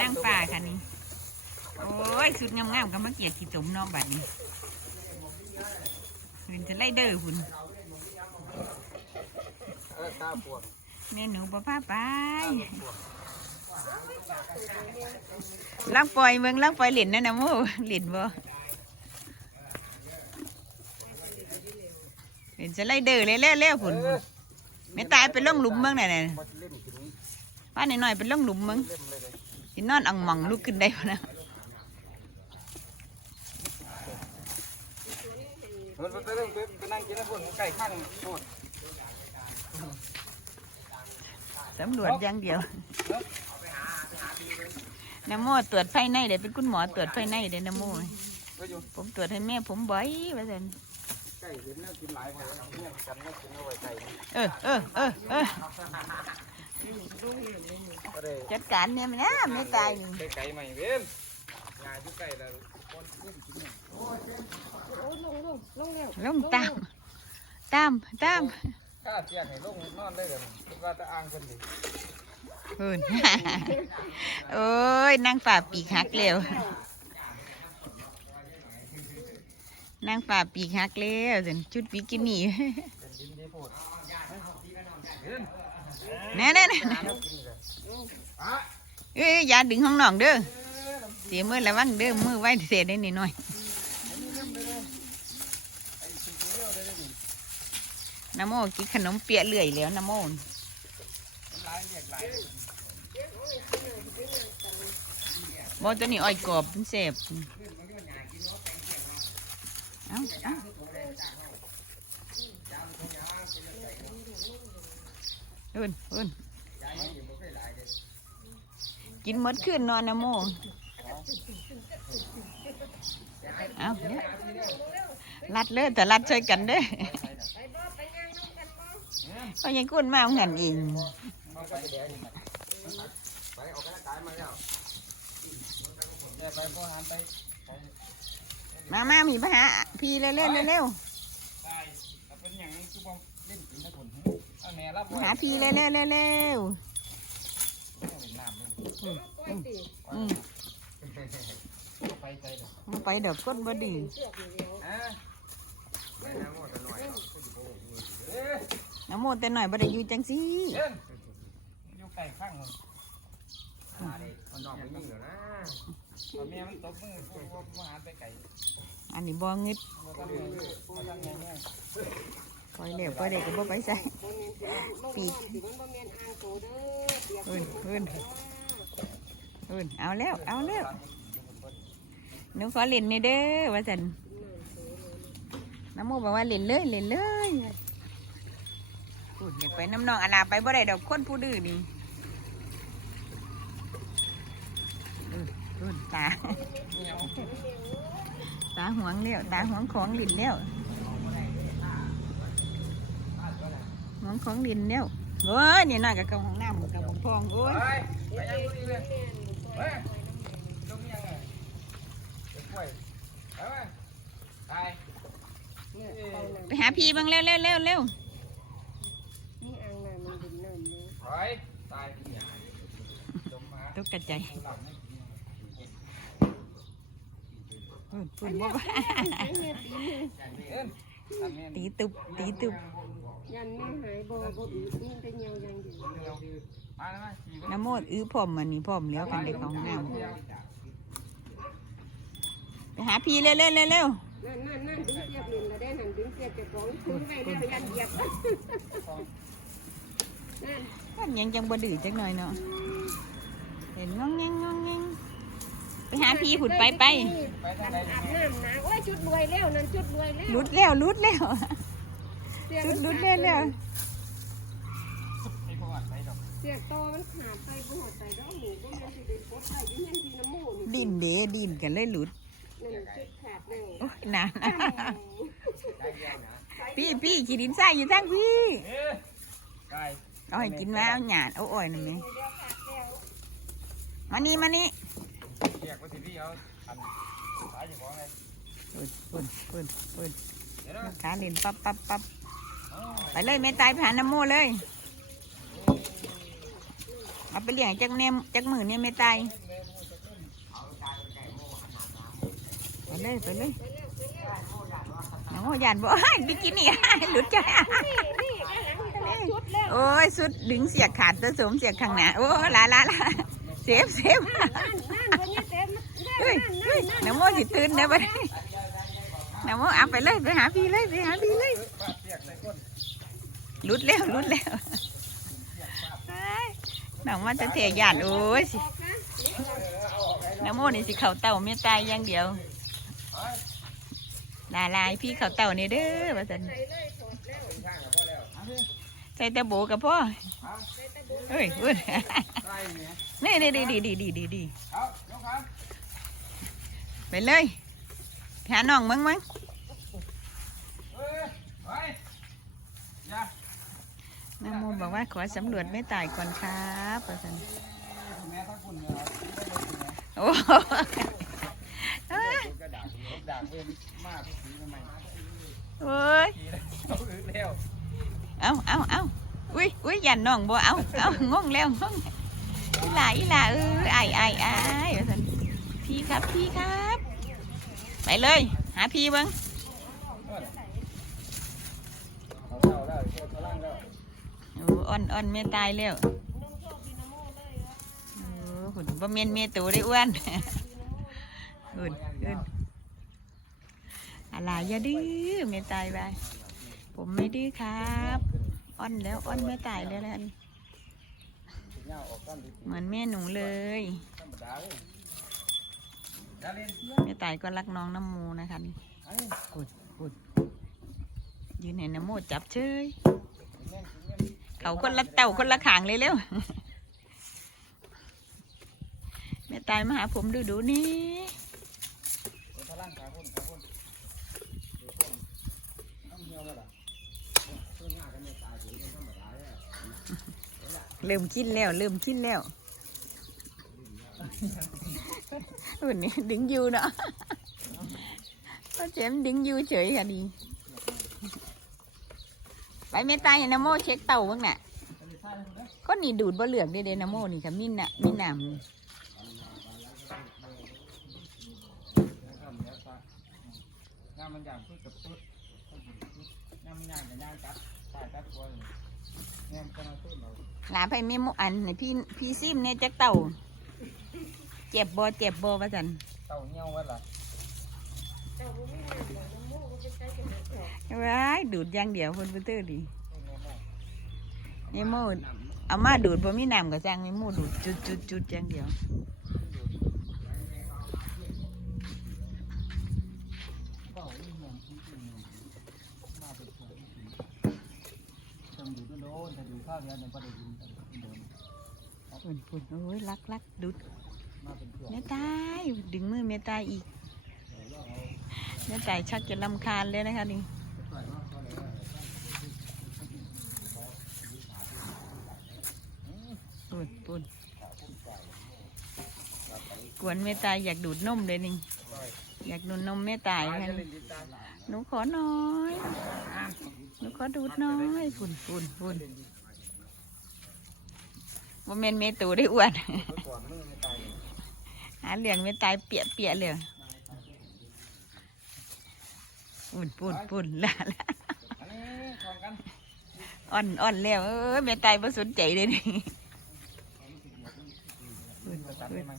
นั่งป่าค่ะนี่ โอ้ยสุดงามๆกับมะเกียดขี้จมนอกบัดนี้เป็นจะไล่เด้อคุณเออตาปวดแม่หนูบ่พาไปลังปล่อยเมืองลังปล่อยเหรียญนั่นนะโมเหรียญบ่เป็นจะไล่เด้อเลยเร็วๆคุณไม่ตายเป็นล่องหลุมเมืองไหนน่ะมาเล่นกินนี้ป้าหน่อยๆเป็นล่องหลุมเมือง เล่นเลยเลยสินอนอังมังลุกขึ้นได้พะนะมันไปเรื่องไปนั่งกินน้ำฝนไก่ข้างโคตรสำรวจอย่างเดียวน้ำโมตรวจภายในเดี๋ยวเป็นคุณหมอตรวจภายในเดี๋ยวน้ำโมก็อยู่ผมตรวจให้แม่ผมบ่อยว่าซั่นไก่เห็นแล้วกินหลายพอแล้วเนี่ยกันแล้วกินเอาไว้ไก่เออเออเออเออก็ได้ จัดการเนี่ยมันนะไม่ตายนี่ไก่ไก่ใหม่เว้นงานที่ไก่แล้วคนเล่นกินเนี่ยลงตามตามตามกล้าเตียงให้ลงนอนได้เลยคิดว่าจะอ้างคนดีเพิ่นโอ้ยนางฝ่าปีกหักเร็วนางฝ่าปีกหักเร็วสิชุดบิกินี่ เป็นดินดีโพดเนแน่แน่แน่เลยเอ้ยอย่าดึงห้องน้องเด้อเสียมือระวังเด้อมือไว้เสียได้นิดหน่อยน้ำโมกินขนมเปียะเลื่อยแล้วน้ำโมบอตัวนี้อ้อยกรอบเป็นเสบเอาเอา อุ่นอุ่นกินหมดขึ้นนอนนะโมเอาเดี๋ยรัดเลยแต่รัดช่วยกันเด้อก็ยังกุ้นมาเอาเงินเองเอาไปเดี๋ยวนี่ไปออกกำลังกายมาแล้วไปพอหันไปมามามีปัญหาพี่เร็วเร็วเร็วเร็วได้แต่เป็นอย่างนี้คือบ่เล่นกินนะคนเอาแหน่รับมาหาพี่เร็วเร็วเร็วเร็วเป็นน้ำเลยอืมไปใจเลยมาไปเดี๋ยวก้นบดีอะไปน้ำหมดหน่อยเอ๊ะน้ำโมแต่หน่อยบไดอยู่จังสิเอ็นอยู่ไก่ข้างมันมันนอกไม่ยิ่งเหรอนะตอนแม่มันตบมือพวกพวกมาหาไปไก่อันนี้บ่งึดบ่ตั้งไงบ่ตั้งไงเนี่ย ปล่อยเร็วปล่อยเด็กก็บ่ไปใส่ปีกเอื่นเอื่นเอื่นเอาแล้ว เอาแล้วหนูขอเล่นนี่เด้อว่าสันน้ำโมบอกว่าเล่นเลยเล่นเลยพูดอยากไปน้ำนองอานาไปบ่ได้ดอกคนผู้ดื้อนี่เอื่นเอื่นตา ตาหวงเลี้ยวตาหวงของลินเลี้ยว หวงของลินเลี้ยวโอ้ยนี่น่ากับกำของน้ำกับของพองโอ้ยไปไปยังบุรีเลยเฮ้ยลงยังไงไปกล้วยไปไหมไปไปหาพี่บ้างเร็วเร็วเร็วเร็วถอยตายพี่ใหญ่จมมาตกกระใจหลับไม่กินพูดพูดบ่ว่าเอ็นทำเงี้ยตีตุบตีตุบ ยันไม่หายบ่บ่อืดนี่แต่เหี่ยวยังอยู่เร็วมาแล้วมาขี่น้ำโมดอื้อพร้อมมันนี่พร้อมเลี้ยวกันเด็กของน้ำไปหาพี่เร็วเร็วเร็วเร็วนั่นนั่นนั่นดึงเสียบเลยละได้หันดึงเสียบจากของถึงไปแล้วยันเหยียบนั่นมันยังจังบ่ดื้อจังหน่อยเนาะเห็นงองแงงงองแงงไปหาพี่ผุดไปไปไปทางไหนอาบน้ำนะโอ้ยจุดรวยแล้วนั่นจุดรวยแล้วลุดแล้วลุดแล้ว เสียลุดลุดแล้วแล้วให้พวกไปดอกเสียตอมันขาดไปบ่หอดใส่ดอกหมูก็แม่นสิได้ปลดได้อยู่เฮียนพี่น้ำหมูนี่ดินเด้ดินกันเลยหลุดนั่นจุดขาดแล้วโอ้ยนานพี่พี่ขีดินทรายอยู่ทั้งพี่เอ๊ะไก่เอาให้กินมาเอาหยาดเอาอ้อยนั่นไหมมานี่มานี่เรียกว่าสิพี่เอาอันสายอยู่ของไงปุ่นปุ่นปุ่นปุ่นเดี๋ยวนะขาเล่นปั๊บปั๊บปั๊บ ไปเลยแม่ตายผ่าน้ำโมเลย เอาไปเลี้ยงจักเนี่ยจักหมื่นเนี่ยแม่ตายไปเลยไปเลยน้ำโมยานบ่บิกินี่หลุดใจโอ้ยสุดดึงเสียขาดตัวสมเสียข้างหน้าโอ้ลาลาลาเซฟเซฟเฮ้ยน้ำโมจิตื่นนะบ่ได้ นี้น้องโมเอาไปเลยไปหาพี่เลยไปหาพี่เลยปาดเปียกใส่ก้นหลุดแล้วหลุดแล้วน้องมันจะเทียยานโอ้ยสิออกนะน้องโมนี่สิเขาเต่าเมียตายอย่างเดียวลาลายพี่เขาเต่านี่เด้อว่าสันใส่เลยถอดแล้วข้างกับพ่อแล้วใส่ตะโบกับพ่อเฮ้ยเฮ้ยนี่นี่ดีดีดีดีดีดีไปเลย หาน้องมึงมึงเอ้ยไปอย่าน้องโมบอกว่าขอสำรวจไม่ตายก่อนครับว่าสันโอ้เอ้ยกระดาษกระดาษเพิ่มมากทุกทีทำไมโอ้ยเอาอึแล้วเอาเอาเอาอุ้ยอุ้ยยันน้องบ่เอาเอางงแล้วงงอีหลาอีหลาเออไอไอไอายว่าซั่นพี่ครับพี่ครับ ไปเลย หาพี่เบิ้งเอาเท่าแล้วเท่าพลังแล้วโอ้อ่อนอ่อนเมียตายแล้วโอ้หุ่นบ่เมียนเมียตัวได้อ้วนหุ่นหุ่นอะไรอย่าดื้อเมียตายไปผมไม่ดื้อครับอ่อนแล้วอ่อนเมียตายแล้วแล้วถึงเงาออกก้อนดิเหมือนแม่หนูเลย แม่ตายก็รักน้องน้ำมูนะคะนี่ไอ้กุดกุดยืนเห็นน้ำโมจับเชยแม่นแม่นเขาคนละเต่าคนละขางเลยเร็วแม่ตายมาหาผมดูดูนี่เอาพลังขาพุ่นขาพุ่นเดี๋ยวพุ่นต้องเหี่ยวแล้วล่ะเพื่อนหน้ากันไม่ตายถึงธรรมดาเลยเริ่มกินแล้ว เริ่มกินแล้ว วันนี้ดึงอยูเนาะพ่อเจมส์ดึงอยูเฉยค่ะดีไปแม่ตายเห็นน้ำโมเช็คเต่าบ้างน่ะก็นี่ดูดบ่เหลืองเด้เดน้ำโมนี่ค่ะมินน่ะมินน้ำนี่งานมันอย่างพูดกับพูดงานมันอย่างกับงานกัดตายกัดตัวงานก็มาพูดเราหลานไปเมโมอันให้พี่พี่ซิมเนี่ยจักเต่า เจ็บบ่เจ็บบ่ว่าจันเต่าเงี้ยวว่าล่ะเจ้าบุ้มีน้ำบ่น้ำมูกมันจะใส่กันหมดหรอกว้ายดูดอย่างเดียวคนเตื้อดีแม่แม่เมโมเอามาดูดบ่มีน้ำก็จ้างเมโมดูดจุดจุดจุดอย่างเดียวเต่าอีเงี้ยที่จริงมาเป็นตัวจงดูโดนแต่ดูข้าวเดียวเนี่ยก็ได้ยินโดนปุ่นปุ่นโอ้ยรักรักดูดมา เป็นตัวเมตายดึงมือเมตายอีกเมตายชักจะลำคาญเลยนะคะนี่ปุ่นปุ่นกวนเมตายอยากดูดนมเลยนี่อยากดูดนมเมตายค่ะนี่หนูขอน้อยหนูขอดูดน้อยฝุ่นฝุ่นฝุ่นว่าเมนเมตูได้อ้วน ก่อนมือไม่ตาย หา เหลืองไม่ตายเปียเปียเลยปุ่นปุ่นปุ่นละละอันนี้ของกันอ่อนอ่อนแล้วเออไม่ตายบ่สนใจเลยนี่ตัดได้ไหม